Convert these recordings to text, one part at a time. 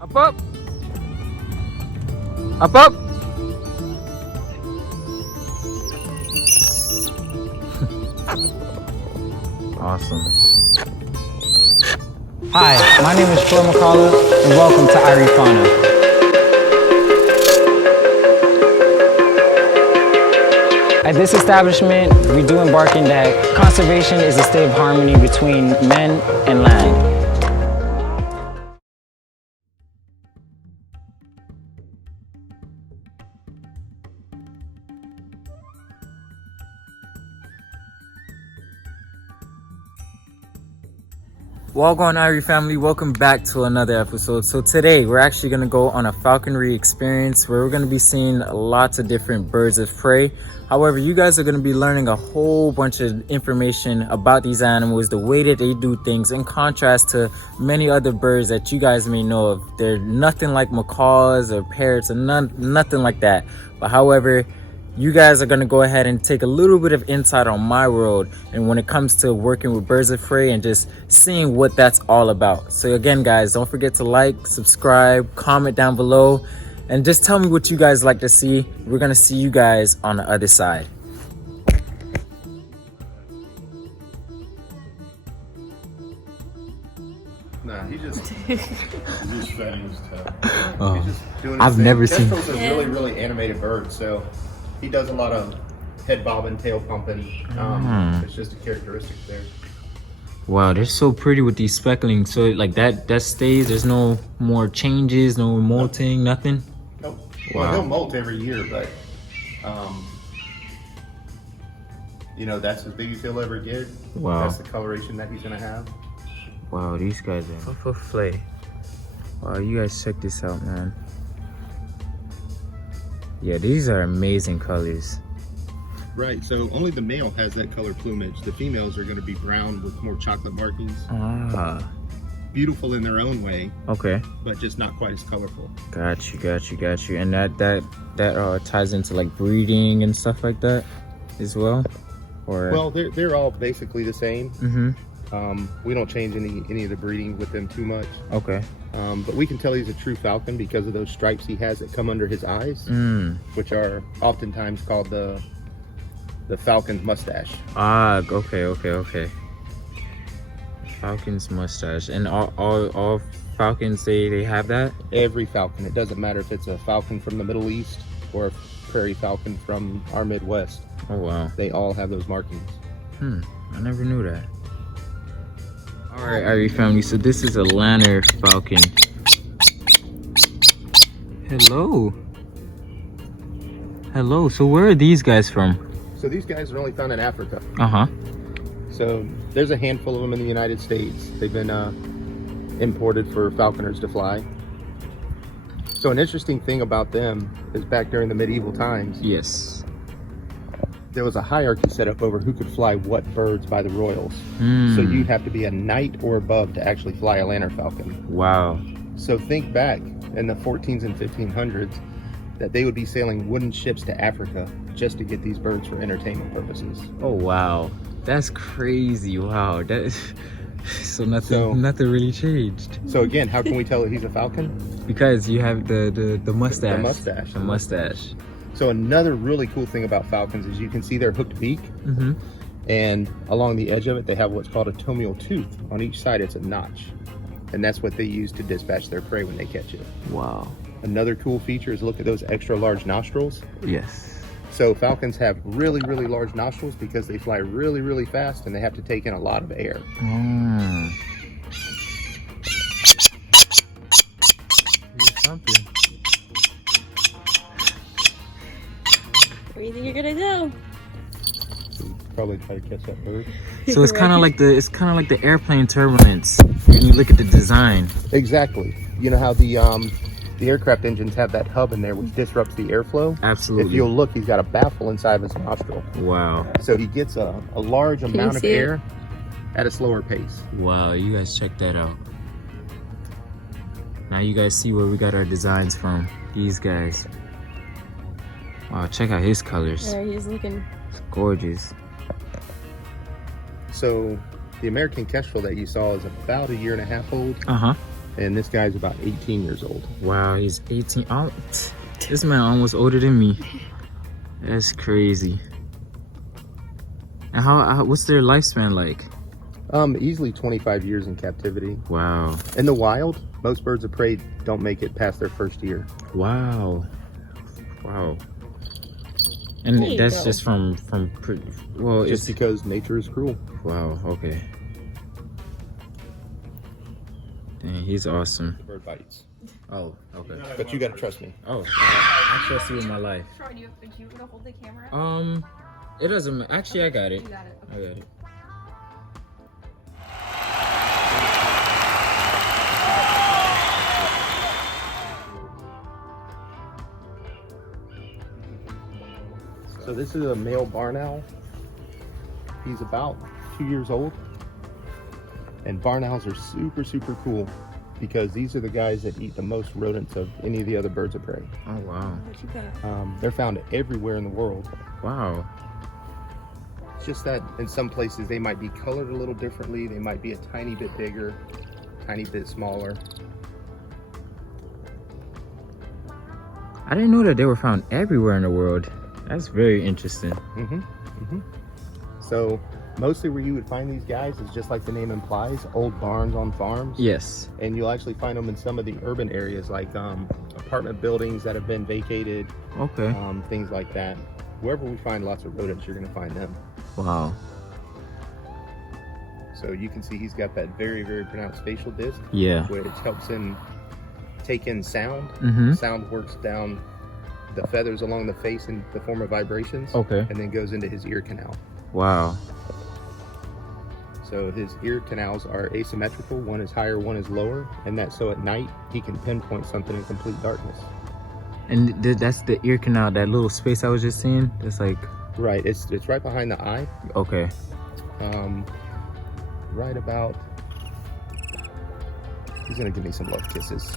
Up, up. Up, up. Awesome. Hi, my name is Troy McCullough, and welcome to Irie Fauna. At this establishment, we do embarking that conservation is a state of harmony between men and land. Well, Gwann Irie Family, welcome back to another episode. So today we're actually going to go on a falconry experience where we're going to be seeing lots of different birds of prey. However, you guys are going to be learning a whole bunch of information about these animals, the way that they do things, in contrast to many other birds that you guys may know of. They're nothing like macaws or parrots or nothing like that. But however, you guys are going to go ahead and take a little bit of insight on my world and when it comes to working with birds of prey and just seeing what that's all about. So again, guys, don't forget to like, subscribe, comment down below, and just tell me what you guys like to see. We're going to see you guys on the other side. Nah, he's just setting his toe. Oh, He's just doing his I've thing. never seen. Kestrel's a really animated bird, so he does a lot of head bobbing, tail pumping. It's just a characteristic there. Wow, they're so pretty with these specklings. So like that stays. There's no more changes, no molting, nothing. Nope. Wow. Well, he'll molt every year, but you know, that's as big as he'll ever get. Wow. That's the coloration that he's gonna have. Wow, these guys are for flay. Wow, you guys check this out, man. Yeah, these are amazing colors. Right, so only the male has that color plumage. The females are going to be brown with more chocolate markings. Ah, Beautiful in their own way, okay. but just not quite as colorful. Got you. And that ties into like breeding and stuff like that as well, or Well, they're all basically the same. mm-hmm. We don't change any of the breeding with them too much. Okay. But we can tell he's a true falcon because of those stripes he has that come under his eyes, which are oftentimes called the falcon's mustache. Ah, okay. Falcon's mustache, and all falcons they have that. Every falcon. It doesn't matter if it's a falcon from the Middle East or a prairie falcon from our Midwest. Oh wow. They all have those markings. I never knew that. All right, Irie Family. So this is a lanner falcon. Hello. So where are these guys from? So these guys are only found in Africa. So there's a handful of them in the United States. They've been imported for falconers to fly. So an interesting thing about them is back during the medieval times, Yes. there was a hierarchy set up over who could fly what birds by the royals. So you'd have to be a knight or above to actually fly a lanner falcon. Wow. So think back in the 1400s and 1500s that they would be sailing wooden ships to Africa just to get these birds for entertainment purposes. Oh wow. That's crazy. Wow. That is so nothing really changed. So again, how can we tell that he's a falcon? Because you have the mustache. The mustache. The mustache. So another really cool thing about falcons is you can see their hooked beak, and along the edge of it they have what's called a tomial tooth. On each side it's a notch, and that's what they use to dispatch their prey when they catch it. Wow. Another cool feature is look at those extra large nostrils. Yes. So falcons have really large nostrils because they fly really fast and they have to take in a lot of air. Here's something. What do you think you're gonna do? Probably try to catch that bird. So it's kind of like the airplane turbulence when you look at the design. Exactly. You know how the aircraft engines have that hub in there which disrupts the airflow? Absolutely. If you'll look, he's got a baffle inside of his nostril. Wow. So he gets a large amount of see it? air at a slower pace. Wow, you guys check that out. Now you guys see where we got our designs from. These guys. Wow, check out his colors. There, he's looking. It's gorgeous. So the American Kestrel that you saw is about 1.5 years old. And this guy's about 18 years old. Wow, he's 18. Oh, this man almost older than me. That's crazy. And what's their lifespan like? Easily 25 years in captivity. Wow. In the wild, most birds of prey don't make it past their first year. Wow. Wow. And that's just well, just because nature is cruel. Wow, okay. Dang, he's awesome. The bird bites. Oh, okay. But you gotta trust me. Oh, I trust you with my life. Sean, you gonna hold the camera? It doesn't. Actually, I got it. You got it. I got it. So this is a male barn owl. He's about 2 years old. And barn owls are super, super cool because these are the guys that eat the most rodents of any of the other birds of prey. Oh, wow. What you got? They're found everywhere in the world. Wow. It's just that in some places they might be colored a little differently. They might be a tiny bit bigger, tiny bit smaller. I didn't know that they were found everywhere in the world. That's very interesting. So mostly where you would find these guys is just like the name implies, old barns on farms. Yes. And you'll actually find them in some of the urban areas like apartment buildings that have been vacated. Okay. Things like that. Wherever we find lots of rodents, you're gonna find them. Wow. So you can see he's got that very, very pronounced facial disc. Yeah. Which helps him take in sound. Sound works down the feathers along the face in the form of vibrations. Okay. And then goes into his ear canal. Wow. So his ear canals are asymmetrical. One is higher, one is lower. And that's so at night, he can pinpoint something in complete darkness. And that's the ear canal, that little space I was just seeing? It's like... Right, it's right behind the eye. Okay. Right about... He's gonna give me some love kisses.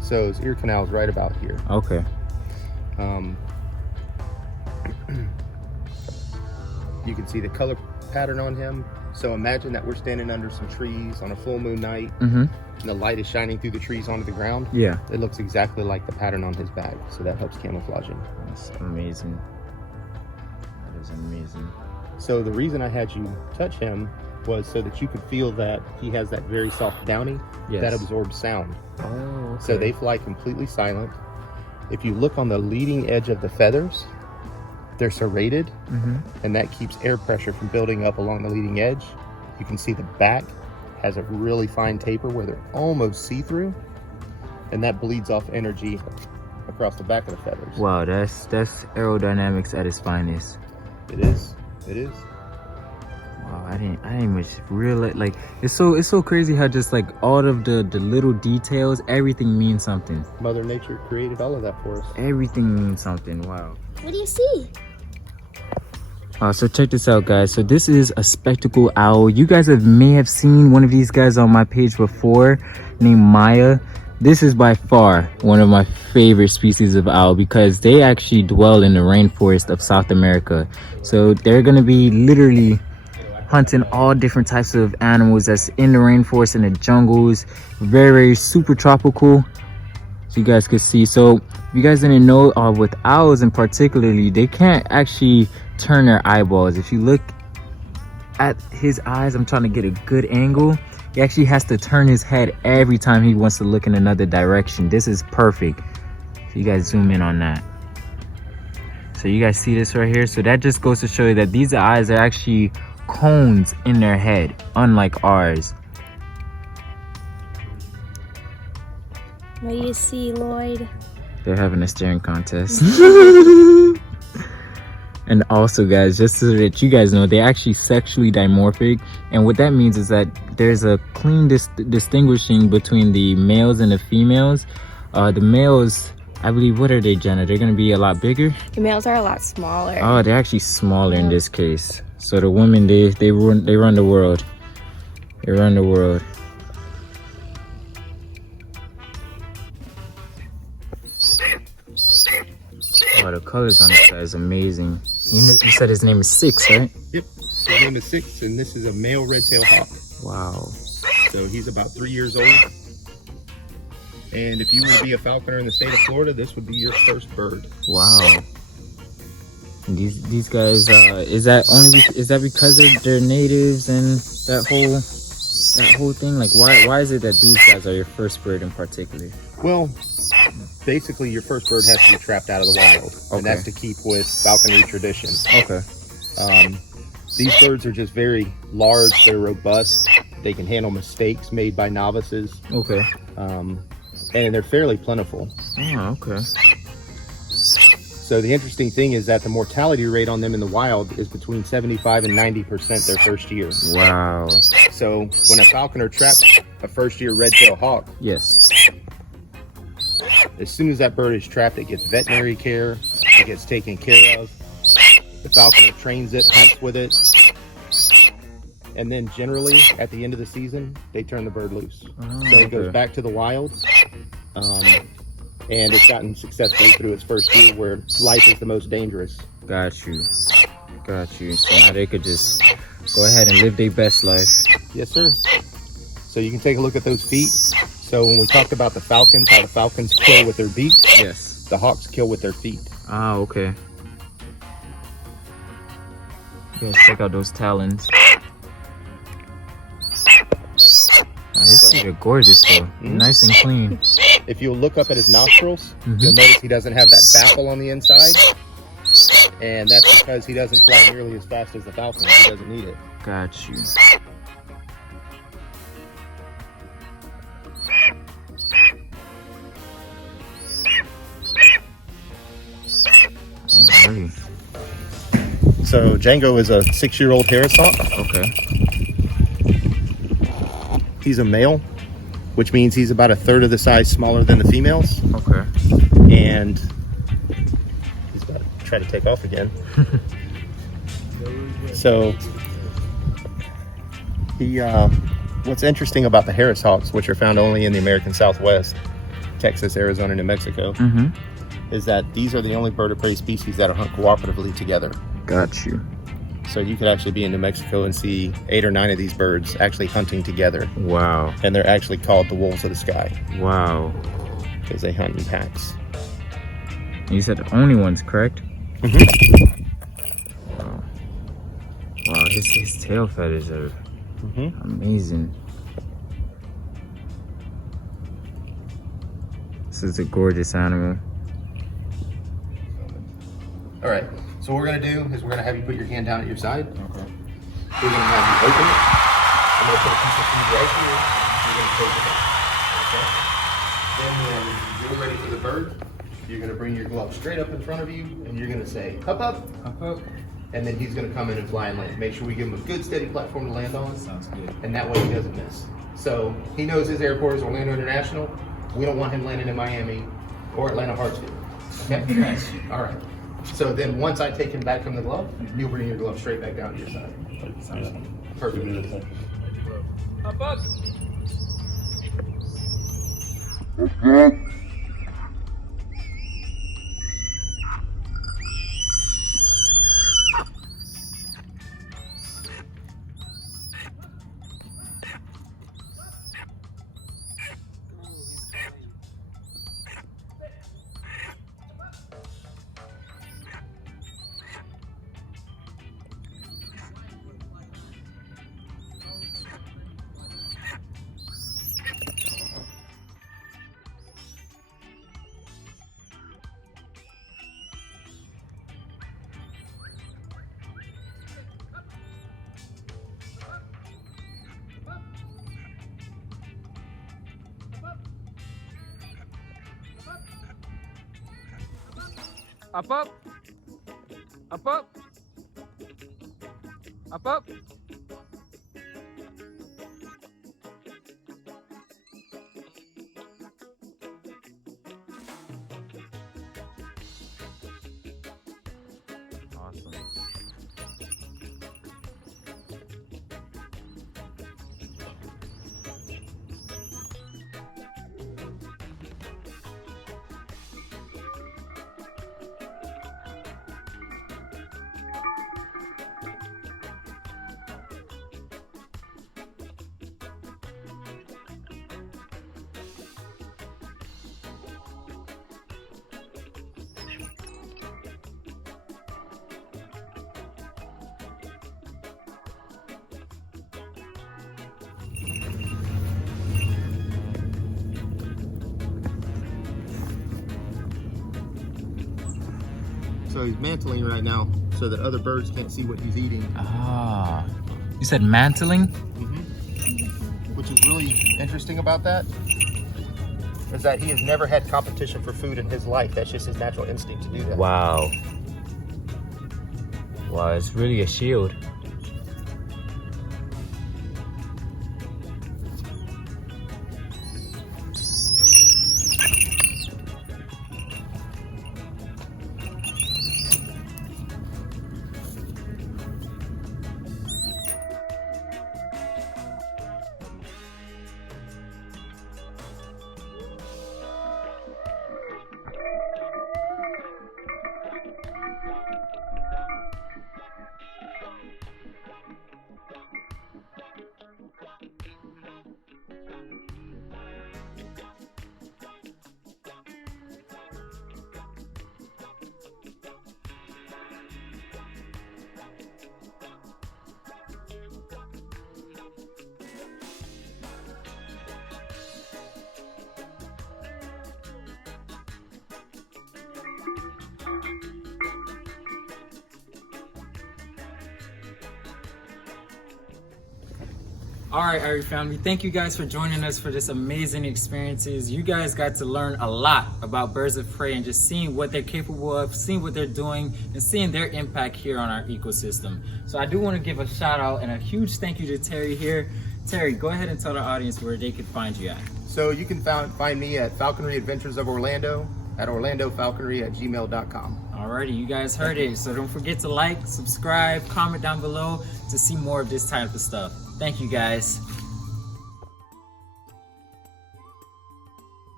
So his ear canal is right about here. Okay. You can see the color pattern on him. So imagine that we're standing under some trees on a full moon night, and the light is shining through the trees onto the ground. Yeah. It looks exactly like the pattern on his back, so that helps camouflage him. That's amazing. That is amazing. So the reason I had you touch him was so that you could feel that he has that very soft downy that absorbs sound. Oh, okay. So they fly completely silent. If you look on the leading edge of the feathers, they're serrated, and that keeps air pressure from building up along the leading edge. You can see the back has a really fine taper where they're almost see-through, and that bleeds off energy across the back of the feathers. Wow, that's aerodynamics at its finest. It is. It is. Wow, I didn't much realize. Like, it's so crazy how just like all of the little details, everything means something. Mother Nature created all of that for us. Everything means something. Wow. What do you see? So check this out, guys. So this is a spectacle owl. You guys may have seen one of these guys on my page before, named Maya. This is by far one of my favorite species of owl because they actually dwell in the rainforest of South America. So they're gonna be literally hunting all different types of animals that's in the rainforest, in the jungles. Very, very super tropical. So you guys could see. So if you guys didn't know, with owls in particularly, they can't actually turn their eyeballs. If you look at his eyes, I'm trying to get a good angle. He actually has to turn his head every time he wants to look in another direction. This is perfect. So you guys zoom in on that. So you guys see this right here? So that just goes to show you that these eyes are actually cones in their head, unlike ours. What do you see, Lloyd? They're having a staring contest. And also, guys, just so that you guys know, they're actually sexually dimorphic. And what that means is that there's a clean distinguishing between the males and the females. The males, I believe, what are they, Jenna? They're going to be a lot bigger? The males are a lot smaller. Oh, they're actually smaller in this case. So the women, they run the world. They run the world. Oh, the colors on this guy is amazing. You said his name is Six, right? Yep. His name is Six, and this is a male red-tailed hawk. Wow. So he's about 3 years old. And if you were to be a falconer in the state of Florida, this would be your first bird. Wow. These guys, is that because they're natives and that whole thing? Like, why is it that these guys are your first bird in particular? Well, basically your first bird has to be trapped out of the wild, and that's to keep with falconry tradition. Okay. These birds are just very large, they're robust, they can handle mistakes made by novices. Okay. And they're fairly plentiful. Oh, okay. So the interesting thing is that the mortality rate on them in the wild is between 75 and 90% their first year. Wow. So when a falconer traps a first-year red-tailed hawk, yes, as soon as that bird is trapped, it gets veterinary care, it gets taken care of. The falconer trains it, hunts with it, and then generally at the end of the season, they turn the bird loose. So it goes back to the wild. And it's gotten successfully through its first year where life is the most dangerous. Got you. So now they could just go ahead and live their best life. Yes, sir. So you can take a look at those feet. So when we talked about the falcons, how the falcons kill with their beaks, yes, the hawks kill with their feet. Ah, okay. You guys check out those talons. His feet are gorgeous though. Nice and clean. If you look up at his nostrils, you'll notice he doesn't have that baffle on the inside. And that's because he doesn't fly nearly as fast as the falcon. He doesn't need it. Got you. Alrighty. So Django is a 6-year-old Harris hawk. Okay. He's a male, which means he's about 1/3 of the size smaller than the females. Okay. And he's about to try to take off again. So he, what's interesting about the Harris hawks, which are found only in the American Southwest, Texas, Arizona, New Mexico, is that these are the only bird of prey species that are hunt cooperatively together. Got you. So you could actually be in New Mexico and see 8 or 9 of these birds actually hunting together. Wow. And they're actually called the wolves of the sky. Wow. Because they hunt in packs. You said the only ones, correct? Wow. Wow, his tail feathers are amazing. This is a gorgeous animal. All right. So what we're going to do is we're going to have you put your hand down at your side. Okay. We're going to have you open it. I'm going to put a piece of food right here. You're going to close it up. Okay? Then when you're ready for the bird, you're going to bring your glove straight up in front of you and you're going to say, up, up, up, up. And then he's going to come in and fly and land. Make sure we give him a good steady platform to land on. Sounds good. And that way he doesn't miss. So he knows his airport is Orlando International. We don't want him landing in Miami or Atlanta Hartsfield. Okay? All right. So then once I take him back from the glove, you'll bring your glove straight back down to your side. Perfect. Up, up. Up, up. Up, up. Up, up. Awesome. So he's mantling right now so that other birds can't see what he's eating. Ah, you said mantling? Which is really interesting about that is that he has never had competition for food in his life. That's just his natural instinct to do that. Wow. Wow, it's really a shield. All right, Irie Family, thank you guys for joining us for this amazing experiences. You guys got to learn a lot about birds of prey and just seeing what they're capable of, seeing what they're doing, and seeing their impact here on our ecosystem. So I do want to give a shout out and a huge thank you to Terry here. Terry, go ahead and tell the audience where they could find you at. So you can find me at Falconry Adventures of Orlando at orlandofalconry@gmail.com. Alrighty, you guys heard it. So don't forget to like, subscribe, comment down below to see more of this type of stuff. Thank you guys.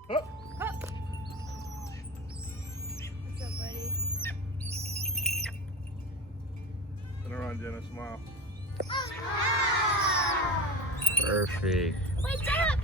What's up, buddy? Turn around, Jenna, smile. Perfect. What's up?